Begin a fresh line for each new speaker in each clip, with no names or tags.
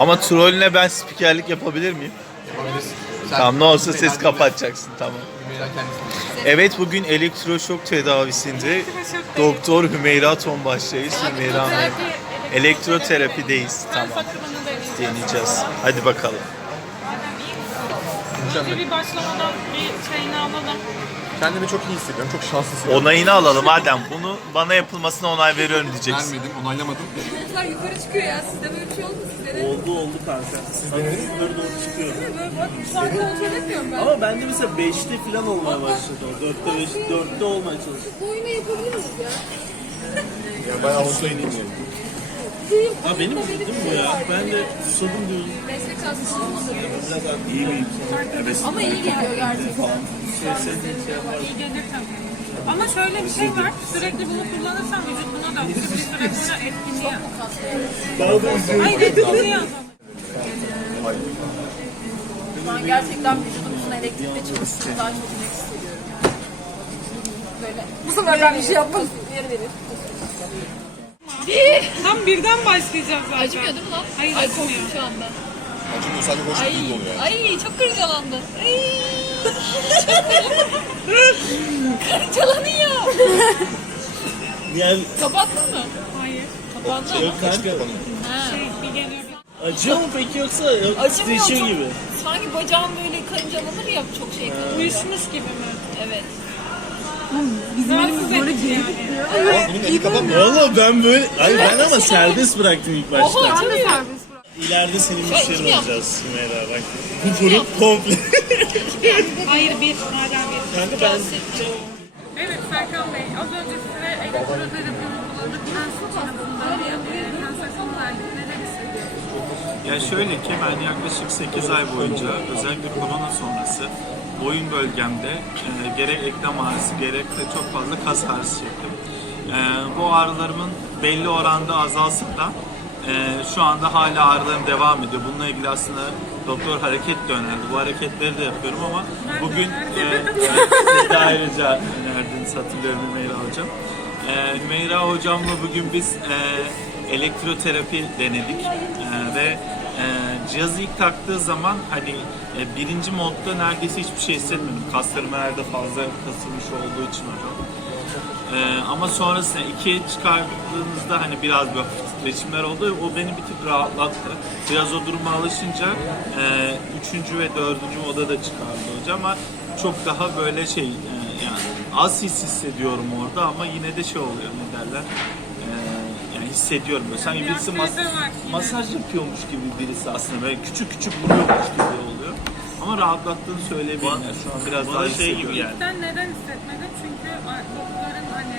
Ama trolüne ben spikerlik yapabilir miyim?
Yapabilirsin. Sen-
Tamam ne olsa ses kapatacaksın tamam.
Hümeyra kendisi.
Evet bugün elektroşok tedavisinde Doktor Hümeyra Tombaş'tayız. Hümeyra Hanım. Elektroterapideyiz. Tamam. Deneyeceğiz. Hadi bakalım.
Önce bir başlamadan bir şeyini alalım.
Kendimi çok iyi hissediyorum. Çok şanslı hissediyorum.
Onayını alalım Adem. Bunu bana yapılmasına onay veriyorum diyeceksin.
Vermedim, onaylamadım.
Yukarı çıkıyor ya. Sizde böyle bir şey de?
Oldu oldu kanka. Hafif yukarı doğru çıkıyor.
Böyle bak şu an kontrol etmiyorum ben.
Ama bende mesela 5'te falan olmaya başladı. o. 4'te 5, 4'te olmaya çalıştı.
Bu oyunu yapabilir miyiz ya?
Ya bayağı hoşuna gidiyor.
Ha benim değil mi bu ya? Ben de susadım diyorum.
Meslek kasması olmadı.
İyi miyim? Evet.
Ama iyi geliyor gerçekten.
İyi gelir tabii. Ama şöyle bir şey var. Sürekli bunu kullanırsan vücut buna da bir süre sonra etkinliği.
Daha da
Hayır etkinliği.
Şu an gerçekten vücudumuzun elektrikle çalıştığını daha çok net hissediyorum. Böyle. Bu sefer ben bir şey yapmadım. Uyarı verir.
Tam birden başlayacağız zaten.
Acımıyor değil mi lan?
Hayır,
Ay
acımıyor.
korktum şu anda.
Acımıyor sadece hoş
Ay,
bir oluyor.
ay çok kırıcalandı. Ay. Kırıcalanıyor.
yani
Kapattın mı?
Acıyor mu peki yoksa yok
Acımıyor çok.
gibi?
Sanki bacağım böyle karıncalanır ya çok şey kalıyor.
Uyuşmuş gibi mi?
Evet.
Rahatsız edici yani.
Bunun eli kapanmıyor.
Valla ben böyle... Ay ben ama serbest bıraktım ilk başta.
Oha acımıyor.
İleride senin
kim
müşterin
yaptı?
olacağız Sümeyra bak. Bu grup komple.
Hayır bir. Hala bir.
kanka ben...
Evet Serkan Bey. Az önce size Neler?
Ya şöyle ki ben yaklaşık 8 ay boyunca özellikle korona sonrası boyun bölgemde e, gerek eklem ağrısı gerek de çok fazla kas ağrısı çektim. E, bu ağrılarımın belli oranda azalsa da e, şu anda hala ağrılarım devam ediyor. Bununla ilgili aslında doktor hareket de önerdi. Bu hareketleri de yapıyorum ama bugün e, siz de ayrıca önerdiniz hatırlıyorum Hümeyra Hocam. E, Hümeyra Hocamla bugün biz e, elektroterapi denedik E, ve e, cihazı ilk taktığı zaman hani e, birinci modda neredeyse hiçbir şey hissetmedim. Kaslarım herhalde fazla kasılmış olduğu için hocam. E, ama sonrasında ikiye çıkardığınızda hani biraz böyle titreşimler oldu. O beni bir tık rahatlattı. Biraz o duruma alışınca e, üçüncü ve dördüncü moda da çıkardı hocam ama çok daha böyle şey e, yani az his hissediyorum orada ama yine de şey oluyor ne derler e, yani hissediyorum böyle sanki birisi mas- masaj yapıyormuş gibi birisi aslında böyle küçük küçük vuruyormuş gibi oluyor. Ama rahatlattığını söyleyebilirim. Yani şu an biraz daha
Bana şey
hissediyorum.
gibi geldi.
Sen neden hissetmedin? Çünkü doktorun hani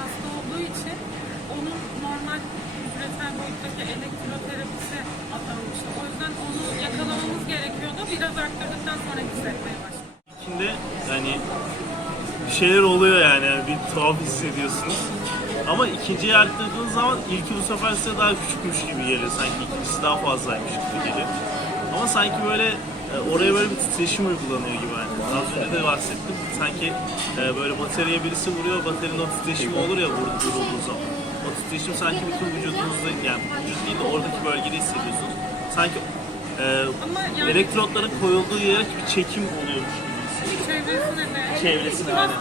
hasta olduğu için onun normal ücretel boyuttaki elektroterapisi atanmıştı. O yüzden onu yakalamamız gerekiyordu. Biraz arttırdıktan sonra hissetmeye başladı.
Şimdi yani bir şeyler oluyor yani, yani bir tuhaf hissediyorsunuz. Ama ikinciyi arttırdığınız zaman ilki bu sefer size daha küçükmüş gibi geliyor. Sanki ikincisi daha fazlaymış gibi geliyor. Ama sanki böyle e, oraya böyle bir titreşim uygulanıyor gibi yani. Az önce de bahsettim. Sanki e, böyle bataryaya birisi vuruyor, bataryanın o titreşimi olur ya vur- vurulduğu zaman. O titreşim sanki bütün vücudunuzda, yani vücut değil de oradaki bölgede hissediyorsunuz. Sanki e, elektrotların koyulduğu yere bir çekim oluyormuş
Çevresine de.
Çevresine, aynen.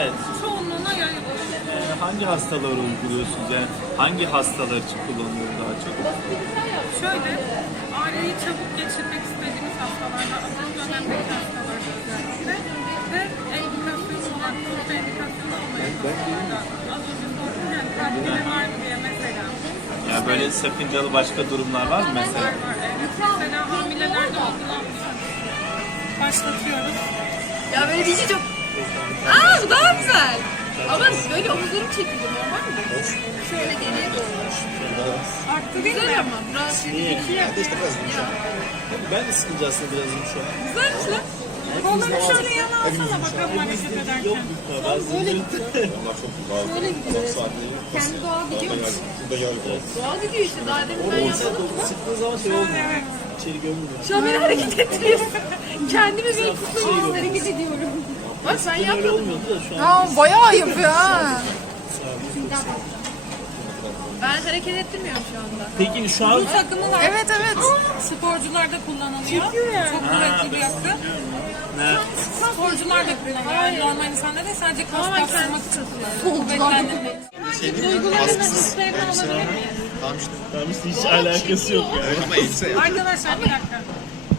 Evet.
çoğunluğuna yayılıyor.
Ee, hangi hastalara uyguluyorsunuz? Yani hangi hastalar için kullanılıyor daha çok?
Şöyle, ağrıyı çabuk geçirmek istediğimiz hastalarda, akıl dönemdeki hastalarda özellikle ve endikasyonu olan, kontra endikasyonu olmayan hastalarda az önce sordum yani kalbinde var mı diye mesela.
Yani böyle sakıncalı başka durumlar var mı mesela?
Var var evet. Mesela hamilelerde uygulanmış. Başlatıyoruz.
Ya böyle diyince çok... Aa bu daha güzel. Ama böyle omuzlarım çekildi normal mi? Şöyle geriye doğru.
Arttırayım
Güzel
mı?
ama. Biraz
İki yapayım.
Ben de sıkıntı aslında biraz şu an.
güzelmiş lan.
Kolları şöyle yana alsana bakalım hareket ederken.
Böyle gidiyor. Şöyle gidiyor. Kendi doğal gidiyor mu?
Şurada yok.
Doğal gidiyor işte. Daha demin ben yapmadım ki.
Sıktığın zaman şey olmuyor. İçeri gömülüyor.
Şu an beni hareket ettiriyorsun. Kendimi bir kutlamak hareket ediyorum. Bak sen yapmadın.
an
Ya bayağı yapıyor ha. Ben hareket ettirmiyorum şu anda.
Peki şu an
Bu takımı var.
Evet evet.
Sporcularda kullanılıyor. Çok kuvvetli bir yakı.
Ne?
Sporcular da kullanıyor. Yani normal insanlar değil sadece kas bastırmak için kullanıyor. Kuvvetlendirmek hislerini alabilir miyim?
Tamam işte.
Tamam işte hiç alakası yok yani.
Evet ama elbise.
Arkadaşlar bir dakika.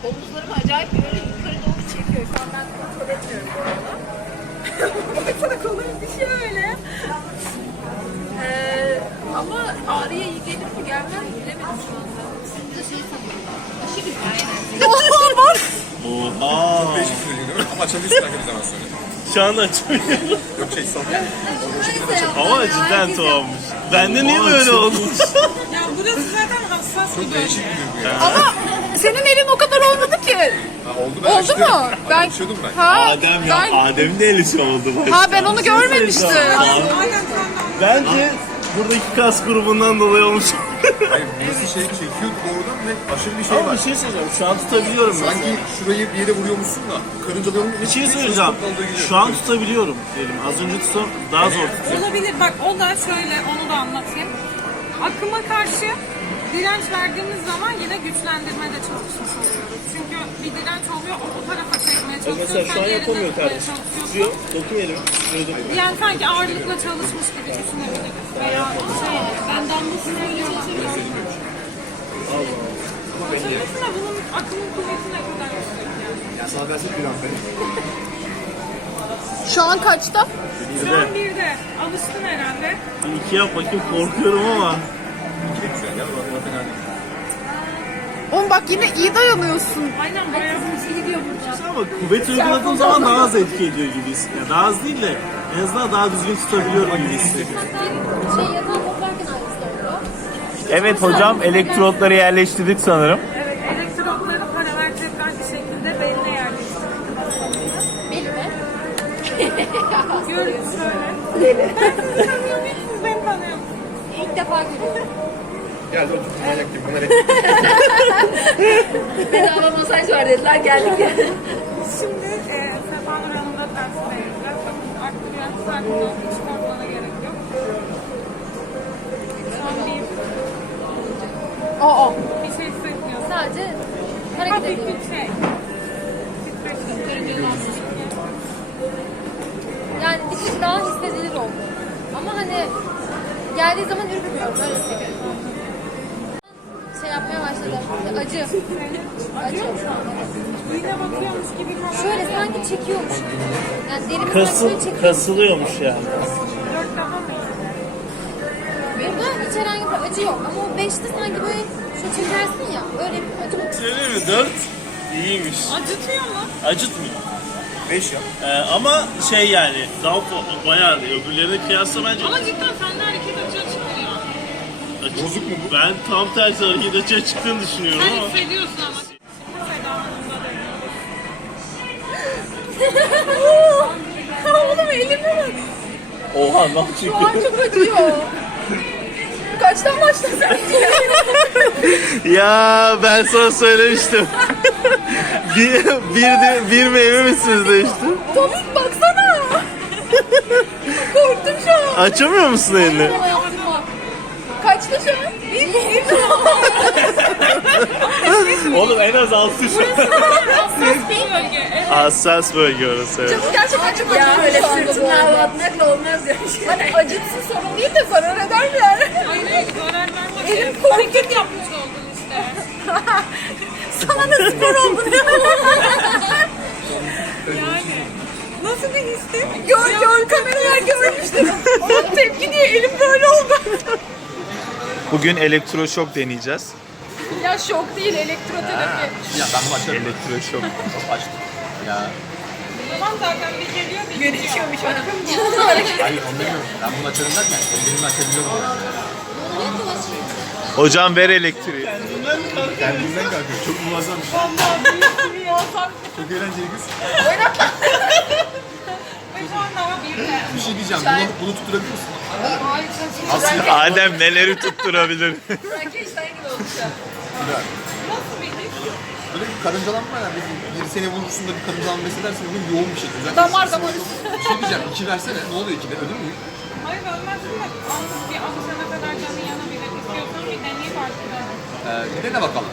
Omuzlarımı acayip böyle yukarı doğru çekiyor. Şu an ben kontrol etmiyorum bu arada. Baksana kolum bir şey öyle. Ee, ama ağrıya iyi gelir mi gelmez mi bilemedim şu anda. Siz de şey sanıyorum. Aşı gibi aynen. Var.
Oha.
Açabilirsin arka bir zaman sonra.
Şu anda açamıyorum.
Yok şey sal.
Ama cidden tuhafmış. Bende niye böyle oldu?
Ya burası zaten hassas bir bölge.
Ama senin elin o kadar olmadı ki.
Ha, oldu ben
Oldu
açtım.
mu? Ben-
açıyordum ben.
Ha,
Adem ya.
ben,
Adem'in de eli şey oldu. başta.
ha ben onu görmemiştim.
Aynen sen de
Bence buradaki kas grubundan dolayı olmuş.
Hayır burası şey çekiyordu doğrudan ve aşırı bir şey
Ama
var.
bir şey söyleyeceğim. Şu an tutabiliyorum
Sanki
mesela.
şurayı bir yere vuruyormuşsun da karıncaların
Bir şey söyleyeceğim. Şu an tutabiliyorum dedim. Az önce tutsam daha zor tutuyorum.
Olabilir. Bak o da şöyle onu da anlatayım. Akıma karşı direnç verdiğimiz zaman yine güçlendirmede çalışmış oluyoruz. Çünkü bir direnç oluyor o, o tarafa çekmeye
Bak
çalışıyorsun.
mesela şu an
sen yerine
yapamıyor
tutmaya
kardeşim.
çalışıyorsun.
Tutuyor. Dokunuyor.
Yani sanki ağırlıkla çalışmış gibi düşünebiliriz. Veya şey, ben damlasını öyle. Çalışıyorsun da bunun akımın kuvveti ne kadar yüksek yani.
Ya sana versek bir an benim.
Şu an kaçta?
Şu an bir de alıştın herhalde.
Bir iki yap bakayım korkuyorum ama.
Ya.
Oğlum bak yine iyi dayanıyorsun.
Aynen bayağı bir gidiyor burada.
Ama kuvvet uyguladığım zaman daha az etki ediyor gibi hissediyorum. Daha az değil de en azından daha düzgün tutabiliyorum gibi hissediyorum.
Şey yatağa toplarken aynısı oluyor.
Evet hocam elektrotları yerleştirdik sanırım.
Evet, elektrodları paralel tekrar bir şekilde beline yerleştirdik hastamızı.
Belime.
Görün şöyle. Tanıyor muyum? Siz beni tanıyor musunuz?
İlk defa görüyorum.
Gel manyak gibi. Bunlar hep
Bedava masaj var dediler geldik.
Hiç korkmana gerek yok. Şu an bir,
Aa.
bir şey hissetmiyorsun.
Sadece hareket
Hafif
ediyor.
bir şey. Titreşim.
Yani bir tık daha hissedilir oldu. Ama hani geldiği zaman ürkmüyorum. Öyle. Şey yapmaya başladı. Acı. Acı.
İğne batıyormuş gibi.
Şöyle sanki çekiyormuş. Yani derimi
Kasıl,
çekiyor.
kasılıyormuş yani.
Dört daha mı?
Burada hiç herhangi bir acı yok. Ama o beşte sanki böyle şöyle çekersin ya. Öyle bir acı var.
Söyleyeyim mi? Dört iyiymiş.
Acıtıyor mu?
Acıtmıyor.
beş ya.
Ee, ama şey yani daha fa- bayağı öbürlerine kıyasla bence
Ama cidden sende hareket açığa çıkıyor.
açık.
Bozuk mu bu?
Ben tam tersi hareket açığa çıktığını düşünüyorum
Sen
ama.
hissediyorsun ama.
Oğlum elime bak.
Oha ne
Şu an çok acıyor. Kaçtan başladın sen?
Ya ben sana söylemiştim. bir, bir, de, bir mi emin misiniz demiştim.
Tomik baksana. Korktum şu an.
Açamıyor musun elini?
Kaçta şu an?
Oğlum en az altı şu an.
hassas bir bölge. Evet.
Hassas bölge orası evet.
Gerçekten çok acıyor öyle sırtına hava atmakla olmaz ya. Hani acıtsın sorun değil de zarar eder mi yani?
Hayır hayır zarar vermez.
Elim
Hareket yapmış oldun işte.
Sana da spor oldu ya.
Yani. Nasıl bir histi?
Gör gör kameralar görmüştür. Onun tepki diye elim böyle oldu.
Bugün elektroşok deneyeceğiz.
Ya şok değil elektroterapi.
Ya ben açarım.
Elektroşok.
Çok açtım. Ya.
Tamam zaten bir geliyor bir gidiyor.
Gerekiyormuş
Hayır onu. Ben bunu açarım derken ellerimi açabiliyorum.
Hocam ver elektriği.
Kendimden kalkıyor. Çok muazzam bir şey. Çok eğlenceli kız.
Ve şu an daha bir.
Bir şey diyeceğim. Bunu, bunu tutturabilir misin?
Aslında
Adem neleri tutturabilir?
Gibi.
Nasıl bir his?
Böyle bir karıncalanma yani. Bir, bir seni vurursun da bir karıncalanma hissedersin. Bunun yoğun bir şekilde. Zaten
Damar damar.
Bir şey diyeceğim. İki versene. Ne oluyor ikide? Ölür müyüm?
Hayır ölmezsin de bir alışana kadar canın yanabilir. farklı.
Ee, gidin de bakalım.